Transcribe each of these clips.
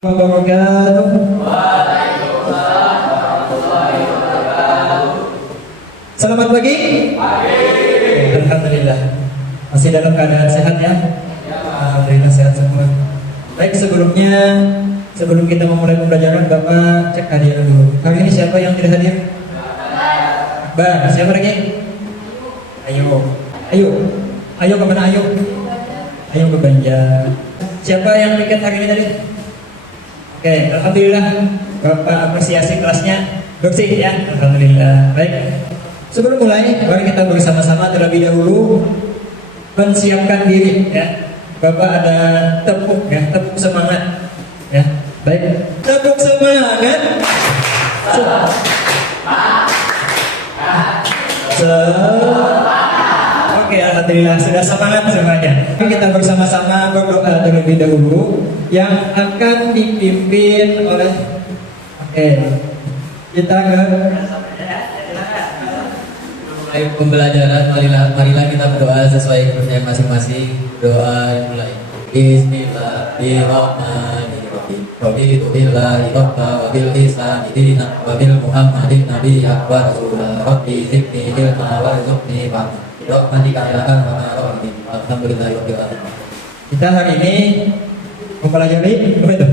Wabarakatuh. Selamat pagi. Alhamdulillah. Masih dalam keadaan sehat ya? Alhamdulillah sehat semua. Baik, sebelum kita memulai pembelajaran, Bapak cek hadiah dulu. Hari ini siapa yang tidak hadir? Akbar. Siapa lagi? Ayo kemana ayo? Ayo ke Banjar. Siapa yang piket hari ini tadi? Oke, alhamdulillah Bapak apresiasi kelasnya bersih ya. Alhamdulillah. Baik. Sebelum mulai, mari kita bersama-sama terlebih dahulu menyiapkan diri ya. Bapak ada tepuk ya, tepuk semangat ya. Baik. Tepuk semangat. Oke, alhamdulillah sudah semangat semuanya. Kita bersama-sama berdoa terlebih dahulu yang akan dipimpin oleh kita ke mulai pembelajaran. Marilah kita berdoa sesuai kepercayaan masing-masing. Doa mulai. Bismillahirrahmanirrahim. Wabillahi wabil Islam dina wabil Muhammadin nabi akbar rasulullah. Rabbi zidni ilma warzuqni fahma. Alhamdulillahirabbil alamin. Kita hari ini mempelajari apa itu?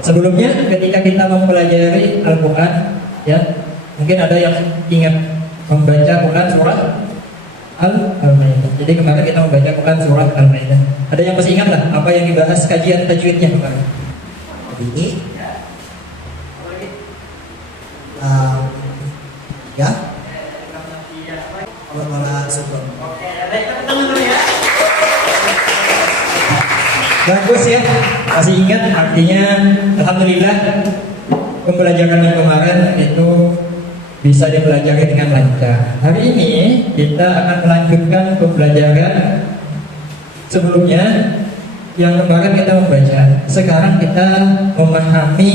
Sebelumnya ketika kita mempelajari Al-Quran ya, mungkin ada yang ingat membaca Quran surah Al-Maidah. Jadi kemarin kita membaca Quran surah Al-Maidah. Ada yang masih ingat lah apa yang dibahas kajian tajwidnya kemarin? Ini ya wala syukur. Bagus ya, masih ingat artinya. Alhamdulillah pembelajaran yang kemarin itu bisa dipelajari dengan lancar. Hari ini kita akan melanjutkan pembelajaran sebelumnya yang kemarin kita membaca. Sekarang kita memahami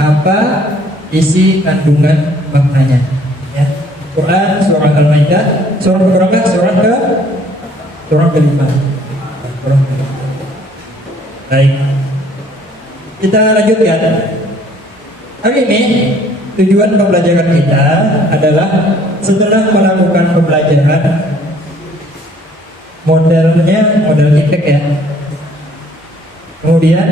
apa isi kandungan maknanya ya. Quran surah Al-Maidah, surah berapa? Surah kelima. Baik, kita lanjutkan. Hari ini tujuan pembelajaran kita adalah setelah melakukan pembelajaran modelnya model titik ya. Kemudian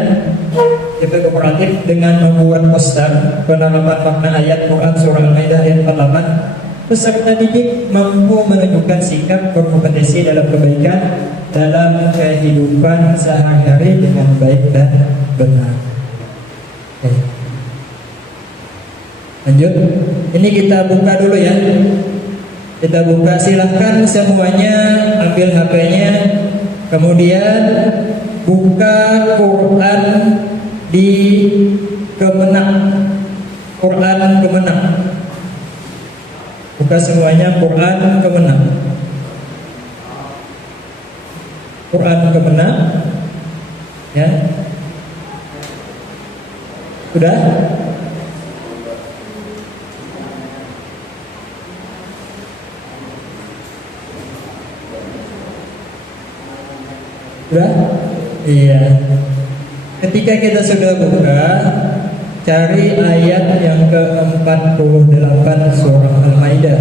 kita kooperatif dengan membuat poster penanaman makna ayat Quran surah Al-Maidah ayat 48. Peserta didik mampu menunjukkan sikap berkompetensi dalam kebaikan dalam kehidupan sehari-hari dengan baik dan benar. Oke. Lanjut. Ini kita buka dulu ya. Kita buka, silahkan semuanya ambil HP-nya. Kemudian buka Quran di Kemenang. Quran Kemenang. Buka semuanya Quran Kemenang. Quran Kemenang. Ya. Sudah? Sudah? Iya. Ketika kita sudah buka, cari ayat yang ke-48 surah Al-Maidah.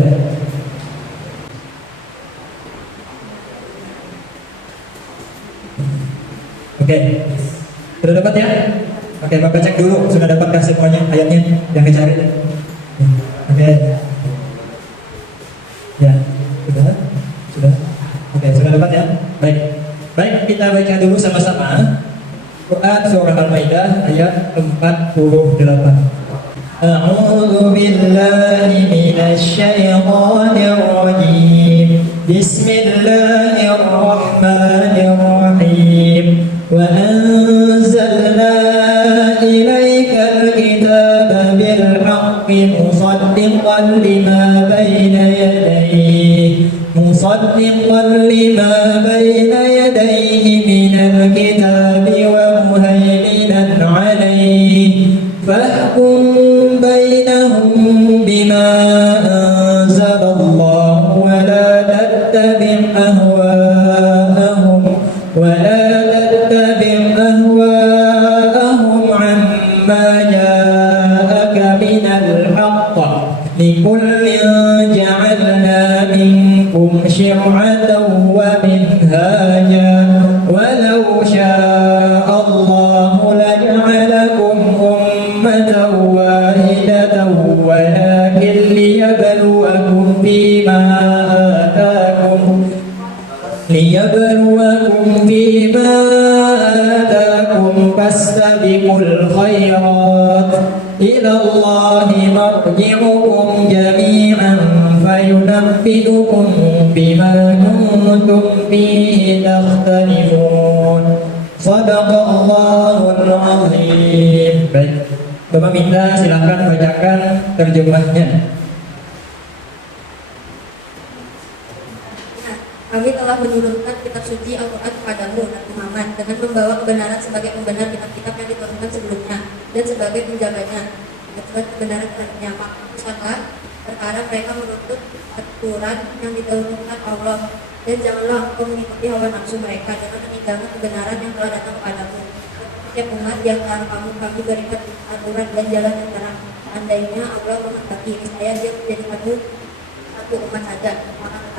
Oke. Sudah dapat ya? Oke, Bapak cek dulu. Sudah dapatkah semuanya ayatnya yang dicari? Oke. Ya, sudah. Oke, sudah dapat ya? Baik, kita baca dulu sama-sama Quran surah Al-Maidah ayat 48. A'udzu billahi minasy syaithanir rajim. Bismillahirrahmanirrahim. Wa anzalna ilaikal kitaba bil haqqi musaddiqan lima bayna yadayhi minal kitabi wa muhaiminan 'alaihi fahkum bainahum bima anzalallahu wa la tattabi' ahwa'ahum ما جاءك من الحق لكل جعلنا منكم شرعة ومنهاجا ولو شاء الله لجعلكم أمة واحدة ولكن ليبلوكم فيما آتاكم فاستبقوا الخيرات إلى الله مرجعكم جميعا فينبئكم بما كنتم فيه تختلفون صدق الله العظيم. Baik, Bapak minta silakan bacakan terjemahnya. Kami telah menurunkan kitab suci Al-Quran kepadamu, Nabi Muhammad, dengan membawa kebenaran sebagai pembenar kitab-kitab yang diturunkan sebelumnya dan sebagai penjaganya dengan kebenaran selanjutnya. Maka pusatlah perkara mereka menuntut aturan yang diturunkan Allah, dan janganlah engkau mengikuti hawa nafsu mereka dengan meninggalkan kebenaran yang telah datang kepadamu. Setiap umat di antara kamu kami berikan aturan dan jalan yang terang. Andainya Allah menghendaki, niscaya Dia menjadikanmu satu umat saja.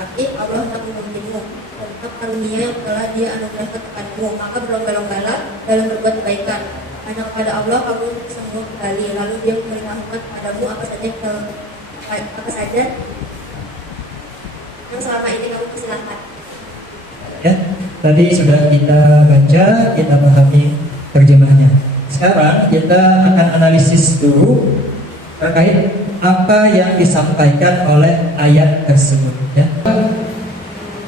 Tetapi Allah tak mengizinmu tentang karunia yang telah Dia anugerahkan kepadamu. Maka berlomba-lombalah dalam berbuat kebaikan. Hanya kepada Allah kamu semua kembali. Lalu Dia memberitahukan kepadamu apa saja yang selama ini kamu persilahkan. Ya, tadi sudah kita baca, kita pahami terjemahnya. Sekarang kita akan analisis dulu terkait apa yang disampaikan oleh ayat tersebut. Ya.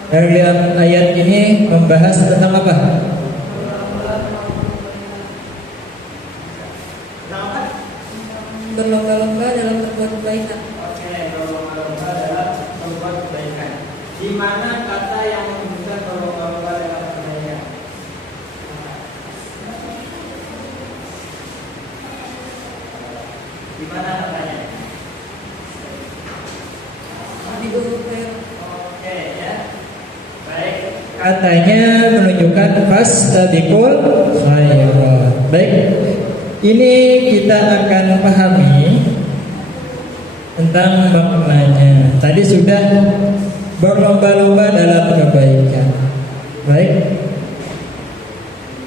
Dari dalam ayat ini membahas tentang apa? Berlomba-lomba dalam berbuat kebaikan. Oke, berlomba-lomba dalam berbuat kebaikan. Di mana kata yang menunjukkan berlomba-lomba dalam kebaikan? Di mana katanya? Oke, ya. Baik. Katanya menunjukkan fastabiqul khairat. Baik. Ini kita akan pahami tentang maknanya. Tadi sudah berlomba-lomba dalam kebaikan. Baik.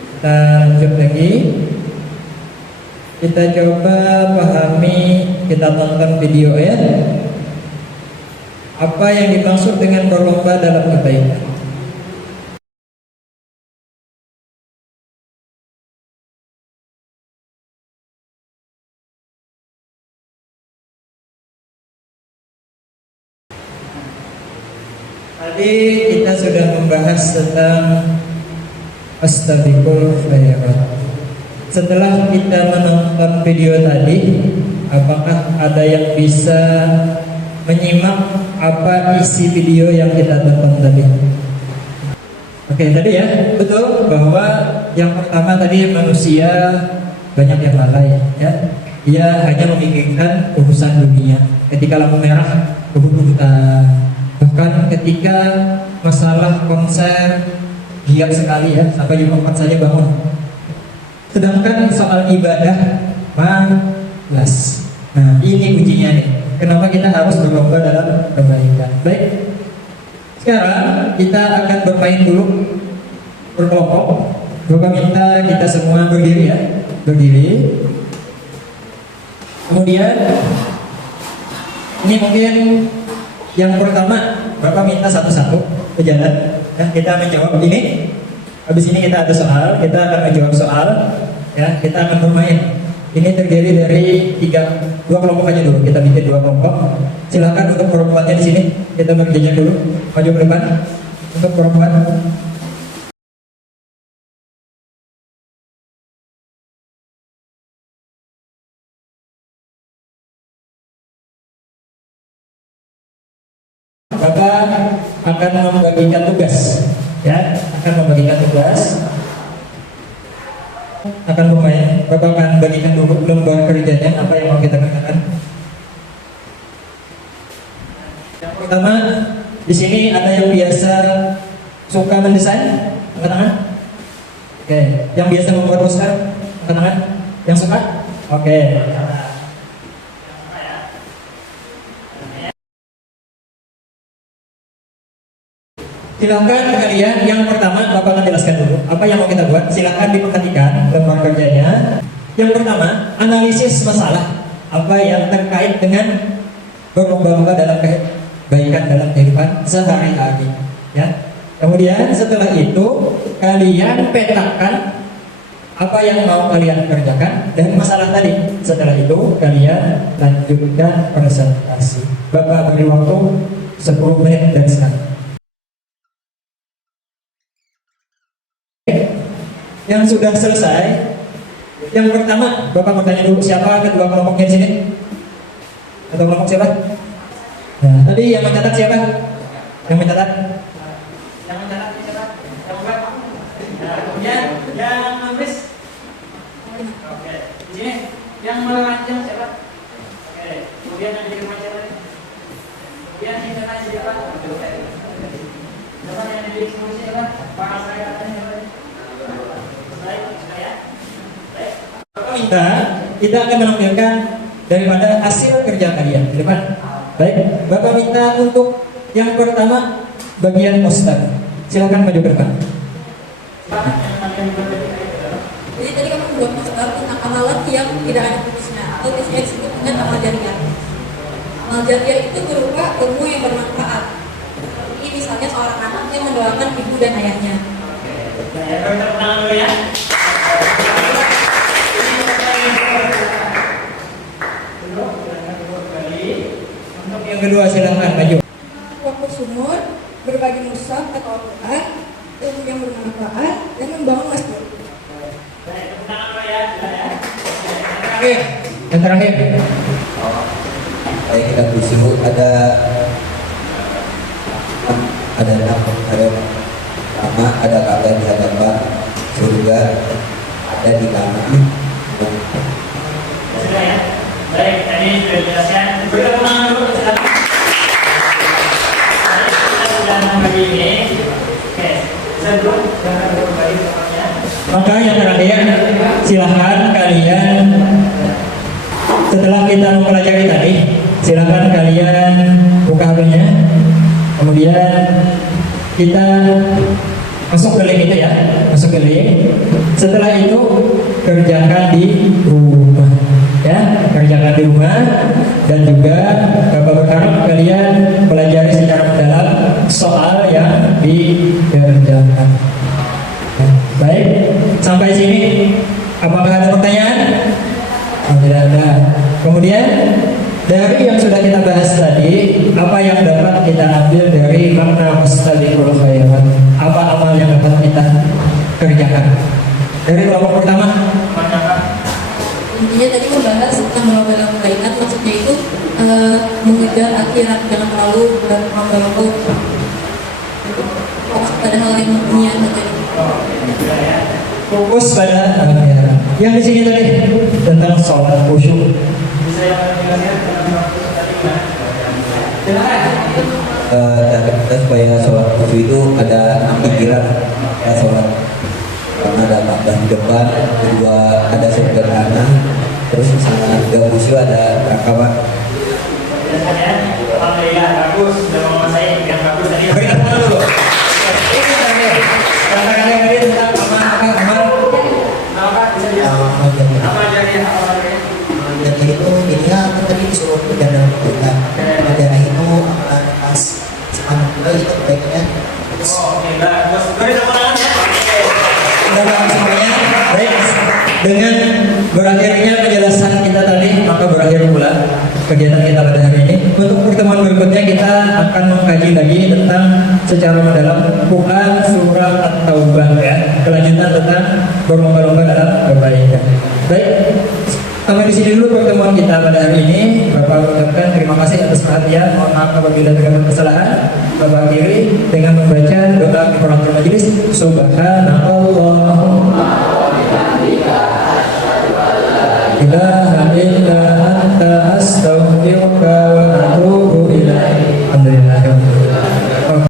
Kita lanjut lagi. Kita coba pahami, kita tonton video ya. Apa yang dimaksud dengan berlomba dalam kebaikan? Tadi kita sudah membahas tentang astabiqul khairat. Setelah kita menonton video tadi, apakah ada yang bisa menyimak apa isi video yang kita tonton tadi? Oke, tadi ya, betul bahwa yang pertama tadi manusia banyak yang lalai, ya. Ia hanya memikirkan urusan dunia. Ketika lampu merah, kebut-kebutan. Bahkan ketika masalah konser, giat sekali ya, sampai jam 4 saja bangun. Sedangkan soal ibadah, malas. Nah, ini kuncinya nih. Kenapa kita harus berlomba dalam kebaikan? Baik. Sekarang kita akan bermain dulu berkelompok. Bapak minta kita semua berdiri ya, berdiri. Kemudian ini mungkin yang pertama Bapak minta satu-satu ke jalan. Ya, kita menjawab ini. Habis ini kita ada soal, kita akan menjawab soal. Ya, kita akan bermain. Ini terdiri dari dua kelompok aja dulu. Kita bikin 2 kelompok. Silakan untuk perempuannya di sini. Kita berjajar dulu, maju ke depan. Untuk perempuan. Bapak akan membagikan tugas, ya, akan membagikan tugas. Akan bermain, Bapak akan bagikan dulu lembar kerjanya apa yang mau kita kerjakan. Yang pertama, di sini ada yang biasa suka mendesain, angkat tangan. Oke, yang biasa membuat poster, angkat tangan. Yang suka, Oke. Silakan kalian yang pertama Bapak akan jelaskan dulu apa yang mau kita buat. Silakan diperhatikan lembar kerjanya. Yang pertama, analisis masalah apa yang terkait dengan berlomba-lomba dalam kebaikan dalam kehidupan sehari-hari. Ya. Kemudian setelah itu kalian petakan apa yang mau kalian kerjakan dan masalah tadi. Setelah itu kalian lanjutkan presentasi. Bapak beri waktu 10 menit dari sekarang. Yang sudah selesai, yang pertama Bapak mau tanya dulu siapa kedua kelompoknya di sini? Atau kelompok siapa? Nah, tadi yang mencatat siapa? Yang mencatat? Yang mencatat siapa? Yang buat? Nah, kemudian yang nulis? Oke, di sini yang merancang siapa? Oke, kemudian yang di rumah siapa? Kemudian yang sana siapa? Siapa yang di sini siapa? Pak saya katanya siapa? Bapak minta kita akan menampilkan daripada hasil kerja kalian di depan. Baik, Bapak minta untuk yang pertama bagian poster. Silakan maju ke depan. Jadi tadi kamu membuat poster tentang amalan yang tidak ada putusnya atau biasanya disebut dengan amal jariah. Amal jariah itu berupa ilmu yang bermanfaat. Ini misalnya seorang anak yang mendoakan ibu dan ayahnya. Ya, tepuk tangan dulu ya. Untuk yang kedua silakan maju. Waktu sumur, berbagi musaf atau Al-Quran, ilmu yang bermanfaat, dan membangun masjid. Terakhir, yang terakhir. Kayak kita disuruh ada nama, ada kata di hadapan surga, ada di kanan. Sudah ya. Baik, tadi sudah dijelaskan. Beri tepuk tangan dulu. Silakan. Kita sudah membagi ini. Oke, sebelum kembali tempatnya. Maka yang terakhir, silahkan kalian setelah kita mempelajari tadi, silahkan kalian buka HP-nya. Kemudian kita masuk ke link itu ya, masuk ke link. Setelah itu kerjakan di rumah, ya, kerjakan di rumah. Dan juga Bapak berharap kalian pelajari secara mendalam soal yang dikerjakan. Baik, sampai sini apakah ada pertanyaan? Oh, tidak ada. Kemudian dari yang sudah kita bahas tadi, apa yang dapat kita ambil dari makna mustabiqul khairat? Apa amal yang dapat kita kerjakan? Dari kelompok pertama, Intinya tadi membahas tentang lomba dalam kebaikan, maksudnya itu mengejar akhirat, jangan terlalu berlomba-lomba fokus pada hal yang dunia saja. fokus pada akhirat. Yang di sini tadi tentang sholat khusyuk. Kita supaya sholat khusyuk itu ada 6 pikiran ya, sholat karena ada Ka'bah di depan, kedua ada surga kanan, terus misalnya tiga khusyuk ada rakaat. Alhamdulillah bagus, sudah menguasai yang bagus tadi. Beri tepuk tangan dulu. Ini terakhir. Kata-kata tadi tentang amal Dan itu jadinya tadi disuruh kerja dalam kebaikan. Darah itu pas sepanjang bulan itu baiknya. Oke, bagus. Beri tepuk tangan ya. Sudah paham semuanya? Baik. Dengan berakhirnya penjelasan kita tadi, maka berakhir pula kegiatan kita pada hari ini. Untuk pertemuan berikutnya kita akan mengkaji lagi tentang secara mendalam Quran surah At-Taubah ya. Kelanjutan tentang berlomba-lomba dalam kebaikan. Baik. Sampai di sini dulu pertemuan kita pada hari ini. Bapak ucapkan terima kasih atas perhatian. Mohon maaf apabila terdapat kesalahan. Bapak akhiri dengan membaca doa kifaratul majelis. Subhanallah.